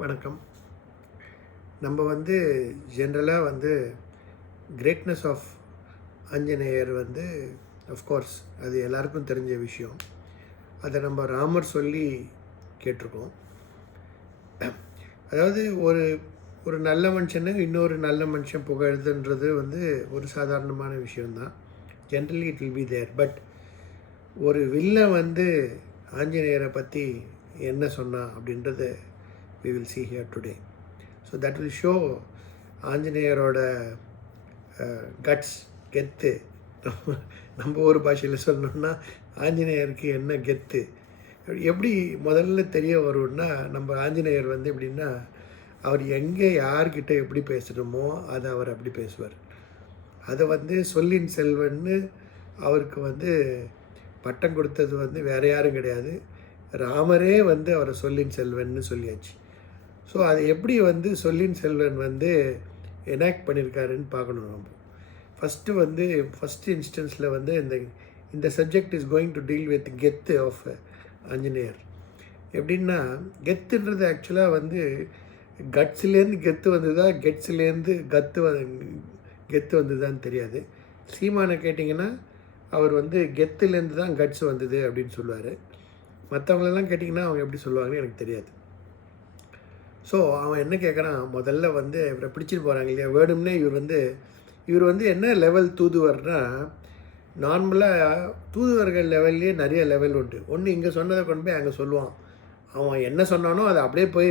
வணக்கம். நம்ம ஜென்ரலாக கிரேட்னஸ் ஆஃப் ஆஞ்சநேயர் அஃப்கோர்ஸ் அது எல்லாருக்கும் தெரிஞ்ச விஷயம். அதை நம்ம ராமர் சொல்லி கேட்டிருக்கோம். அதாவது ஒரு ஒரு நல்ல மனுஷனை இன்னொரு நல்ல மனுஷன் புகழுதுன்றது ஒரு சாதாரணமான விஷயந்தான். Generally it will be there. But ஒரு வில்லன் ஆஞ்சநேயரை பற்றி என்ன சொன்னா அப்படின்றது we will see here today. So that will show ஆஞ்சநேயரோட கட்ஸ், கெத்து. நம்ம ஒரு பாஷையில் சொல்லணும்னா ஆஞ்சநேயருக்கு என்ன கெத்து எப்படி முதல்ல தெரிய வரும்னா, நம்ம ஆஞ்சநேயர் எப்படின்னா, அவர் எங்கே யார்கிட்ட எப்படி பேசணுமோ அதை அவர் அப்படி பேசுவார். அதை சொல்லின் செல்வன்னு அவருக்கு பட்டம் கொடுத்தது வேறு யாரும் கிடையாது, ராமரே அவரை சொல்லின் செல்வன்னு சொல்லியாச்சு. ஸோ அதை எப்படி சொல்லின் செல்வன் எனாக்ட் பண்ணியிருக்காருன்னு பார்க்கணும். நம்ம ஃபஸ்ட்டு இன்ஸ்டன்ஸில் இந்த subject is going to deal with கெத்து ஆஃப் ஆஞ்சநேயர். எப்படின்னா, கெத்துன்றது ஆக்சுவலாக கட்ஸ்லேருந்து கெத்து வந்ததா, கெட்ஸ்லேருந்து கெத்து வந்ததான்னு தெரியாது. சீமானை கேட்டிங்கன்னா அவர் கெத்துலேருந்து தான் கட்ஸ் வந்தது அப்படின்னு சொல்லுவார். மற்றவங்களெல்லாம் கேட்டிங்கன்னா அவங்க எப்படி சொல்லுவாங்கன்னு எனக்கு தெரியாது. ஸோ அவன் என்ன கேட்குறான், முதல்ல இவரை பிடிச்சிட்டு போகிறாங்க இல்லையா, வேணும்னே இவர் என்ன லெவல் தூதுவர்னா, நார்மலாக தூதுவர்கள் லெவல்லே நிறைய லெவல் உண்டு. ஒன்று இங்கே சொன்னதை கொண்டு போய் அங்கே சொல்லுவான், அவன் என்ன சொன்னானோ அதை அப்படியே போய்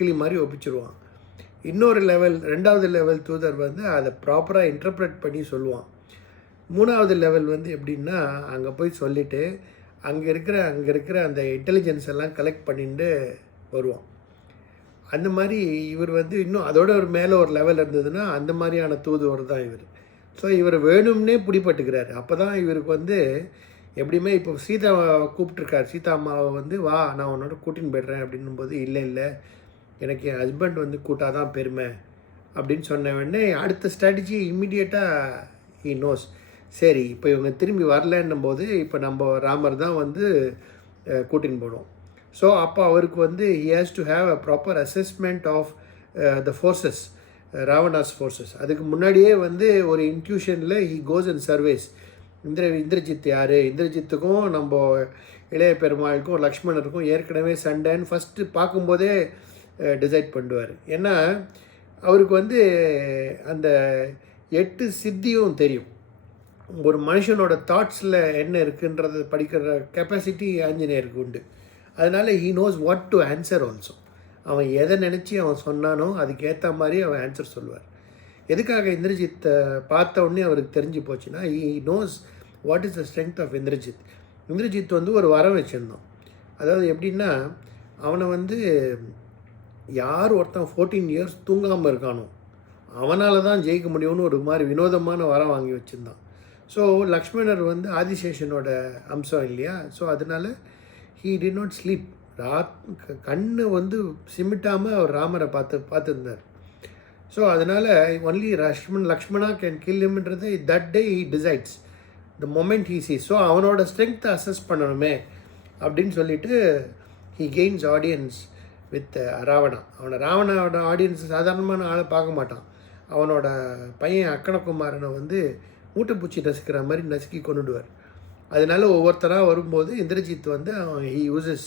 கிளி மாதிரி ஒப்பிச்சிருவான். இன்னொரு லெவல், ரெண்டாவது லெவல் தூதர் அதை ப்ராப்பராக இன்டர்ப்ரெட் பண்ணி சொல்லுவான். மூணாவது லெவல் எப்படின்னா, அங்கே போய் சொல்லிவிட்டு அங்கே இருக்கிற அந்த இன்டெலிஜென்ஸ் எல்லாம் கலெக்ட் பண்ணிட்டு வருவான். அந்த மாதிரி இவர் இன்னும் அதோட ஒரு மேலே ஒரு லெவல் இருந்ததுன்னா அந்த மாதிரியான தூதுவர் தான் இவர். ஸோ இவர் வேணும்னே பிடிப்பட்டுக்கிறார். அப்போ தான் இவருக்கு எப்படியுமே இப்போ சீதாவை கூப்பிட்ருக்கார். சீதா அம்மாவை வா நான் உன்னோட கூட்டின்னு போய்ட்றேன் அப்படின்னும்போது, இல்லை எனக்கு என் ஹஸ்பண்ட் கூட்டாதான் பெருமை அப்படின்னு சொன்ன உடனே அடுத்த ஸ்ட்ராட்டஜி இம்மிடியேட்டாக ஹி நோஸ். சரி, இப்போ இவங்க திரும்பி வரலன்னும் போது இப்போ நம்ம ராமர் தான் கூட்டின்னு போனோம். ஸோ அப்போ அவருக்கு he has to have a proper assessment of the forces, Ravana's forces. அதுக்கு முன்னாடியே ஒரு இன்ட்யூஷனில் he goes and surveys. Indrajit யார், இந்திரஜித்துக்கும் நம்ம இளைய பெருமாளுக்கும் லக்ஷ்மணருக்கும் ஏற்கனவே சண்டைன்னு ஃபஸ்ட்டு பார்க்கும்போதே டிசைட் பண்ணுவார். ஏன்னா அவருக்கு அந்த 8 சித்தியும் தெரியும். ஒரு மனுஷனோட தாட்ஸில் என்ன இருக்குன்றதை படிக்கிற கெப்பாசிட்டி ஆஞ்சநேயருக்கு உண்டு. அதனால் he knows what to answer also. அவன் எதை நினச்சி அவன் சொன்னானோ அதுக்கேற்ற மாதிரி அவன் ஆன்சர் சொல்லுவார். எதுக்காக இந்திரஜித்தை பார்த்த உடனே அவருக்கு தெரிஞ்சு போச்சுன்னா, he knows what is the strength of Indrajit. Indrajit ஒரு வரம் வச்சுருந்தான். அதாவது எப்படின்னா, அவனை யார் ஒருத்தன் 14 years தூங்காமல் இருக்கானோ அவனால் தான் ஜெயிக்க முடியும்னு ஒரு மாதிரி வினோதமான வரம் வாங்கி வச்சுருந்தான். ஸோ லக்ஷ்மணர் ஆதிசேஷனோட அம்சம் இல்லையா, ஸோ அதனால் he did not sleep. கண்ணு சிமிட்டாமல் அவர் ராமரை பார்த்துருந்தார். ஸோ அதனால் ஒன்லி லக்ஷ்மணா கேன் கில் ஹிம்ன்றது that day he decides the moment he sees. So அவனோட ஸ்ட்ரென்த்தை அசஸ் பண்ணணுமே அப்படின்னு சொல்லிட்டு he gains audience with Ravana. ராவணோட ஆடியன்ஸ் சாதாரணமான ஆளை பார்க்க மாட்டான். அவனோட பையன் அக்கணகுமாரனை மூட்டைப்பூச்சி நசுக்கிற மாதிரி நசுக்கி கொண்டுடுவார். அதனால் ஒவ்வொருத்தராக வரும்போது Indrajit he uses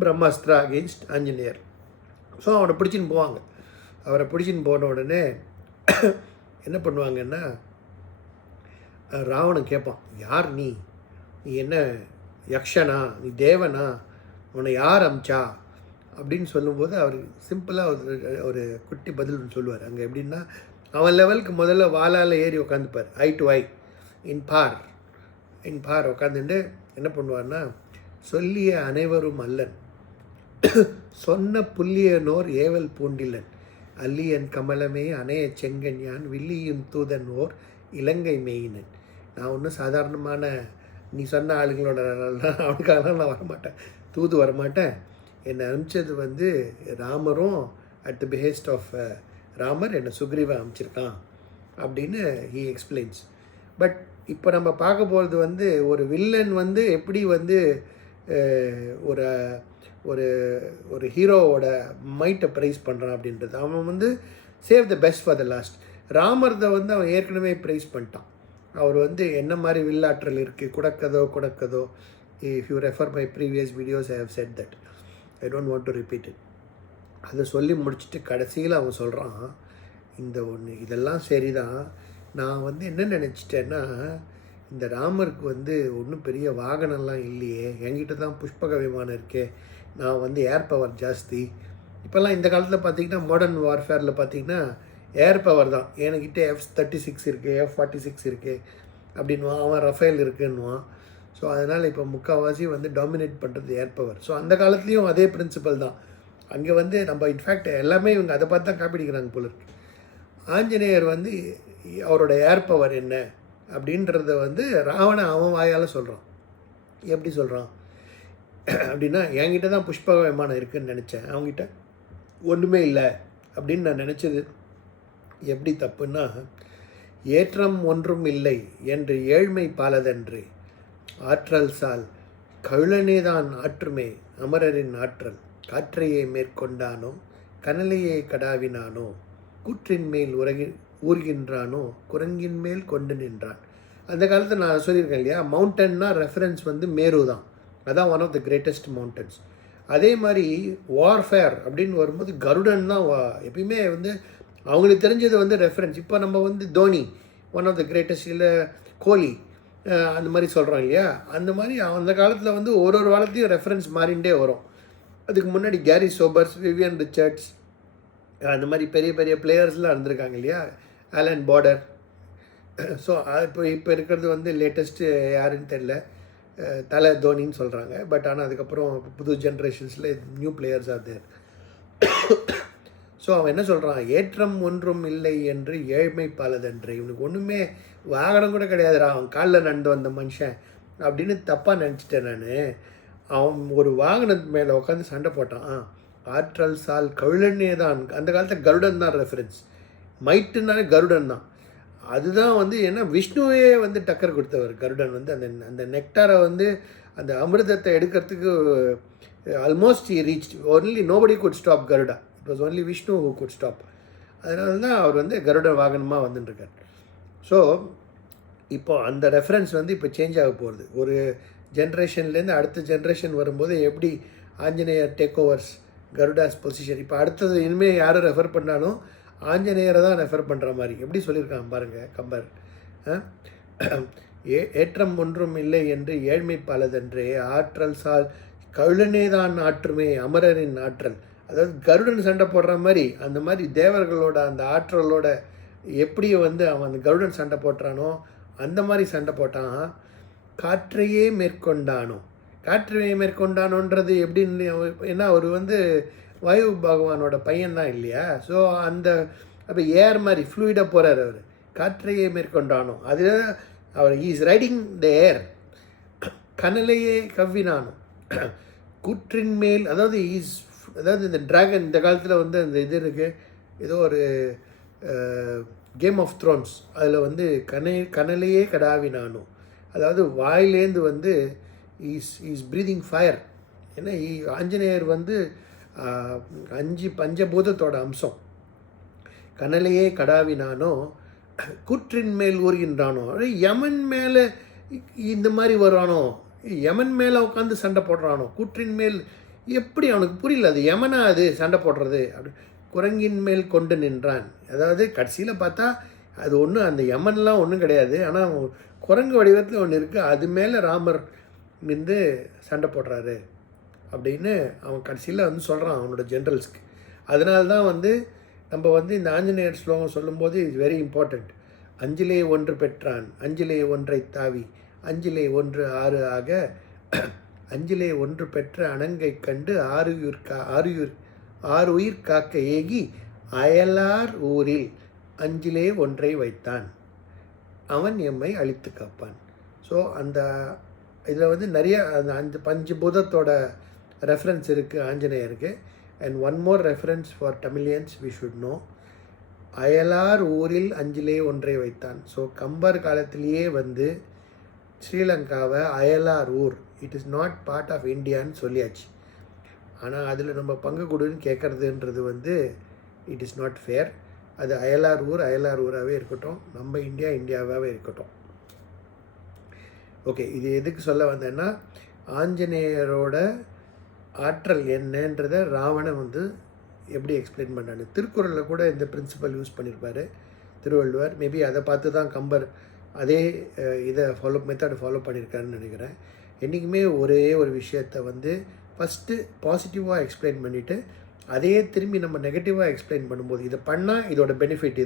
Brahmastra against Anjaneyar. So அவனை பிடிச்சின்னு போவாங்க. அவரை பிடிச்சின்னு போன உடனே என்ன பண்ணுவாங்கன்னா, ராவணன் கேட்பான், யார் நீ என்ன யக்ஷனா, நீ தேவனா, உன்னை யார் அமிச்சா அப்படின்னு சொல்லும்போது அவர் சிம்பிளாக ஒரு குட்டி பதில் சொல்லுவார். அங்கே எப்படின்னா, அவன் லெவலுக்கு முதல்ல வாளால் ஏறி உட்காந்துப்பார், ஐ டு ஐ இன் பார் உட்காந்துட்டு என்ன பண்ணுவார்னா, சொல்லிய அனைவரும் அல்லன், சொன்ன புல்லியனோர் ஏவல் பூண்டிலன், அல்லியன் கமலமே அணைய செங்கன் யான், வில்லியும் தூதன் ஓர் இலங்கை மெயினன். நான் ஒன்றும் சாதாரணமான நீ சொன்ன ஆளுங்களோட அவனுக்காக நான் வரமாட்டேன், தூது வரமாட்டேன். என்னை அனுப்பிச்சது ராமரும் அட் த பிஹேஸ்ட் ஆஃப் ராமர் என்னை சுக்ரீவா அனுப்பிச்சிருக்கான் அப்படின்னு ஹீ எக்ஸ்பிளைன்ஸ். பட் இப்போ நம்ம பார்க்க போகிறது ஒரு வில்லன் எப்படி ஒரு ஒரு ஒரு ஹீரோவோட மைட்டை ப்ரைஸ் பண்ணுறான் அப்படின்றது. அவன் வந்து save the best for the last. ராமர்தை வந்து அவன் ஏற்கனவே ப்ரைஸ் பண்ணிட்டான். அவர் வந்து என்ன மாதிரி வில்லாற்றல் இருக்குது, குடக்கதோ. If you refer my previous videos I have said that, I don't want to repeat it. அதை சொல்லி முடிச்சுட்டு கடைசியில் அவன் சொல்கிறான், இந்த ஒன்று இதெல்லாம் சரி தான், நான் வந்து என்ன நினச்சிட்டேன்னா, இந்த ராமருக்கு வந்து ஒன்றும் பெரிய வாகனம்லாம் இல்லையே, என்கிட்ட தான் புஷ்பக விமானம் இருக்கே, நான் வந்து ஏர் பவர் ஜாஸ்தி. இப்போல்லாம் இந்த காலத்தில் பார்த்திங்கன்னா மாடர்ன் வார்ஃபேரில் பார்த்திங்கன்னா ஏர் பவர் தான், என்கிட்ட F-36 இருக்குது, F-46 இருக்குது அப்படின்வான், அவன் ரஃபேல் இருக்குன்னுவான். ஸோ அதனால் இப்போ முக்கால்வாசி வந்து டாமினேட் பண்ணுறது ஏர் பவர். ஸோ அந்த காலத்துலேயும் அதே பிரின்சிபல் தான். அங்கே வந்து நம்ம இன்ஃபேக்ட் எல்லாமே இவங்க அதை பார்த்து தான் காப்பிடிக்கிறாங்க போல இருக்கு. ஆஞ்சநேயர் வந்து அவரோட ஏர் பவர் என்ன அப்படின்றத வந்து ராவணன் அவன் வாயால் சொல்கிறான். எப்படி சொல்கிறான் அப்படின்னா, என்கிட்ட தான் புஷ்பக விமானம் இருக்குதுன்னு நினச்சேன், அவங்ககிட்ட ஒன்றுமே இல்லை அப்படின்னு நான் நினச்சது எப்படி தப்புன்னா, ஏற்றம் ஒன்றும் இல்லை என்று ஏழ்மை பாலதன்று ஆற்றல் சால் கழுனேதான் ஆற்றுமே அமரரின் ஆற்றல், காற்றையே மேற்கொண்டானோ கனலையே கடாவினானோ கூற்றின் மேல் ஊர்கின்றானோ குரங்கின் மேல் கொண்டு நின்றான். அந்த காலத்தில் நான் சொல்லியிருக்கேன் இல்லையா, மவுண்டன்னா ரெஃபரன்ஸ் வந்து மேரு தான், அதான் one of the greatest mountains. அதே மாதிரி வார்ஃபேர் அப்படின்னு வரும்போது கருடன் தான் எப்பயுமே வந்து அவங்களுக்கு தெரிஞ்சது வந்து ரெஃபரன்ஸ். இப்போ நம்ம வந்து Dhoni one of the greatest, இல்லை கோலி அந்த மாதிரி சொல்கிறோம் இல்லையா, அந்த மாதிரி அந்த காலத்தில் வந்து ஒரு காலத்தையும் ரெஃபரன்ஸ் மாறிண்டே வரும். அதுக்கு முன்னாடி கேரி சோபர்ஸ், விவியன் ரிச்சர்ட்ஸ், அந்த மாதிரி பெரிய பெரிய பிளேயர்ஸ்லாம் இருந்திருக்காங்க இல்லையா, ஆலன் பார்டர். ஸோ இப்போ இருக்கிறது வந்து லேட்டஸ்ட்டு யாருன்னு தெரில, தலை தோனின்னு சொல்கிறாங்க. பட் ஆனால் அதுக்கப்புறம் புது ஜென்ரேஷன்ஸில் new players are there. So அவன் என்ன சொல்கிறான், ஏற்றம் ஒன்றும் இல்லை என்று ஏழ்மை பாலதன்று, இவனுக்கு ஒன்றுமே வாகனம் கூட கிடையாதுடா, அவன் காலில் நடந்து வந்த மனுஷன் அப்படின்னு தப்பாக நினச்சிட்டேன் நான். அவன் ஒரு வாகனத்து மேலே உட்காந்து சண்டை போட்டான். ஆற்றல் சால் கழுனே தான், அந்த காலத்தில் கருடன் தான் ரெஃபரன்ஸ், மைட்டுனாலே கருடன் தான். அதுதான் வந்து ஏன்னா விஷ்ணுவே வந்து டக்கர் கொடுத்தவர் கருடன் வந்து. அந்த நெக்டாரை வந்து அந்த அமிர்தத்தை எடுக்கிறதுக்கு almost reach, only nobody good stop Garuda, it was only Vishnu who could stop. அதனால தான் அவர் வந்து கருட வாகனமாக வந்துட்டுருக்கார். ஸோ இப்போ அந்த ரெஃபரன்ஸ் வந்து இப்போ சேஞ்ச் ஆக போகிறது. ஒரு ஜென்ரேஷன்லேருந்து அடுத்த ஜென்ரேஷன் வரும்போது எப்படி ஆஞ்சநேயர் டேக் ஓவர்ஸ் கருடாஸ் பொசிஷன், இப்போ அடுத்தது இனிமேல் யாரும் ரெஃபர் பண்ணாலும் ஆஞ்சநேயரை தான் ரெஃபர் பண்ணுற மாதிரி எப்படி சொல்லியிருக்காங்க பாருங்கள் கம்பர். ஏற்றம் ஒன்றும் இல்லை என்று ஏழ்மை பாலதன்றே ஆற்றல் சால் கழுனே தான் ஆற்றுமே அமரரின் ஆற்றல். அதாவது கருடன் சண்டை போடுற மாதிரி அந்த மாதிரி தேவர்களோட அந்த ஆற்றலோட எப்படி வந்து அவன் அந்த கருடன் சண்டை போட்டுறானோ அந்த மாதிரி சண்டை போட்டான். காற்றையே மேற்கொண்டானோன்றது எப்படின்னு, ஏன்னா அவர் வந்து வாயு பகவானோட பையன்தான் இல்லையா. ஸோ அந்த அப்போ ஏர் மாதிரி ஃப்ளூயிடாக போகிறார் அவர். காற்றையே மேற்கொண்டானோ அது அவர் இஸ் ரைடிங் த ஏர். கனலையே கவ்வினானோ கூற்றின் மேல், அதாவது இந்த ட்ராகன் இந்த காலத்தில் வந்து அந்த இது இருக்குது, ஏதோ ஒரு கேம் ஆஃப் த்ரோன்ஸ், அதில் வந்து கனலையே கடாவினானோ, அதாவது வாயிலேந்து வந்து இஸ் ப்ரீதிங் ஃபயர். ஏன்னா ஆஞ்சநேயர் வந்து 5 பஞ்சபூதத்தோட அம்சம். கனலையே கடாவினானோ கூற்றின் மேல் ஊறுகின்றானோ, யமன் மேலே இந்த மாதிரி வருவானோ, யமன் மேலே உட்காந்து சண்டை போடுறானோ, கூற்றின் மேல் எப்படி அவனுக்கு புரியல, அது யமனா அது சண்டை போடுறது அப்படி. குரங்கின் மேல் கொண்டு நின்றான், அதாவது கடைசியில் பார்த்தா அது ஒன்றும் அந்த யமன்லாம் ஒன்றும் கிடையாது, ஆனால் குரங்கு வடிவத்தில் ஒன்று இருக்குது, அது மேலே ராமர் நின்று சண்டை போடுறாரு அப்படின்னு அவன் கடைசியில் வந்து சொல்கிறான் அவனோட ஜென்ரல்ஸ்க்கு. அதனால தான் வந்து நம்ம வந்து இந்த ஆஞ்சநேயர் ஸ்லோகம் சொல்லும்போது இட்ஸ் வெரி இம்பார்ட்டண்ட். அஞ்சிலே ஒன்று பெற்றான் அஞ்சிலே ஒன்றை தாவி அஞ்சிலே ஒன்று 6 ஆக அஞ்சிலே ஒன்று பெற்ற அணங்கை கண்டு ஆறுயிர் காக்க ஏகி அயலார் ஊரில் அஞ்சிலே ஒன்றை வைத்தான், அவன் எம்மை அழித்து காப்பான். ஸோ அந்த இதில் வந்து நிறைய அந்த 5 பஞ்சபூதத்தோட ரெஃபரன்ஸ் இருக்குது ஆஞ்சநேயருக்கு. And one more reference for Tamilians we should know, அயலார் ஊரில் அஞ்சிலே ஒன்றை வைத்தான். ஸோ கம்பர் காலத்திலேயே வந்து ஸ்ரீலங்காவை அயலார் ஊர், it is not part of இந்தியான்னு சொல்லியாச்சு. ஆனால் அதில் நம்ம பங்கு கொடுன்னு கேட்குறதுன்றது வந்து இட் இஸ் நாட் ஃபேர். அது அயலார் ஊராகவே இருக்கட்டும், நம்ம இந்தியாவாகவே இருக்கட்டும். ஓகே, இது எதுக்கு சொல்ல வந்தேன்னா, ஆஞ்சநேயரோட ஆற்றல் என்னன்றதை ராவணன் வந்து எப்படி எக்ஸ்பிளைன் பண்ணாரு. திருக்குறளில் கூட இந்த பிரின்சிபல் யூஸ் பண்ணியிருப்பார் திருவள்ளுவர். மேபி அதை பார்த்து தான் கம்பர் அதே இதை மெத்தடை ஃபாலோ பண்ணியிருக்காருன்னு நினைக்கிறேன். என்றைக்குமே ஒரே ஒரு விஷயத்தை வந்து ஃபஸ்ட்டு பாசிட்டிவாக எக்ஸ்பிளைன் பண்ணிவிட்டு அதையே திரும்பி நம்ம நெகட்டிவாக எக்ஸ்பிளைன் பண்ணும்போது, இதை பண்ணால் இதோட பெனிஃபிட்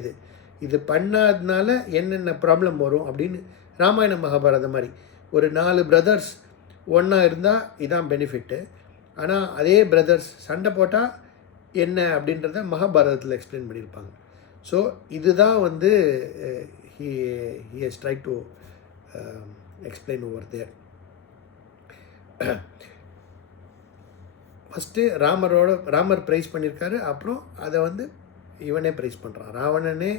இது பண்ணாதனால என்னென்ன ப்ராப்ளம் வரும் அப்படின்னு ராமாயண மகாபாரதம் மாதிரி ஒரு 4 பிரதர்ஸ் ஒன்றா இருந்தால் இதான் பெனிஃபிட்டு. ஆனால் அதே பிரதர்ஸ் சண்டை போட்டால் என்ன அப்படின்றத மகாபாரதத்தில் எக்ஸ்பிளைன் பண்ணியிருப்பாங்க. ஸோ இதுதான் வந்து he has tried to explain over there. First Ramar praise பண்ணியிருக்காரு, அப்புறம் அதை வந்து இவனே ப்ரைஸ் பண்ணுறான், ராவணனே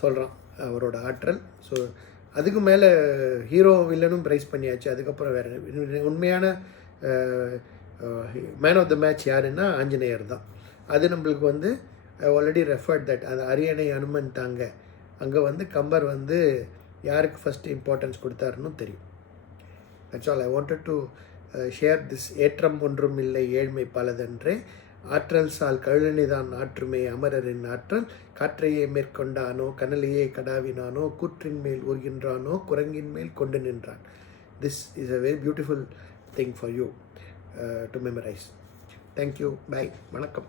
சொல்கிறான் அவரோட ஆற்றல். ஸோ அதுக்கு மேலே ஹீரோ வில்லனும் ப்ரைஸ் பண்ணியாச்சு. அதுக்கப்புறம் வேறு உண்மையான மேன் ஆஃப் த மேட்ச் யாருன்னா ஆஞ்சநேயர் தான். அது நம்மளுக்கு வந்து ஆல்ரெடி ரெஃபர்ட் தட் அது அரியணை அனுமன் தாங்க, அங்கே வந்து கம்பர் வந்து யாருக்கு ஃபஸ்ட்டு இம்பார்ட்டன்ஸ் கொடுத்தாருன்னு தெரியும். That's all I wanted to share this. ஏற்றம் ஒன்றும் இல்லை ஏழ்மை பலதென்றே, ஆற்றல் சால் கழுநிதான் ஆற்றுமே அமரரின் ஆற்றல், காற்றையே மேற்கொண்டானோ கனலையே கடாவினானோ கூற்றின் மேல் ஊர்கின்றானோ குரங்கின் மேல் கொண்டு நின்றான். This is a very beautiful thing for you to memorise. Thank you, bye, வணக்கம்.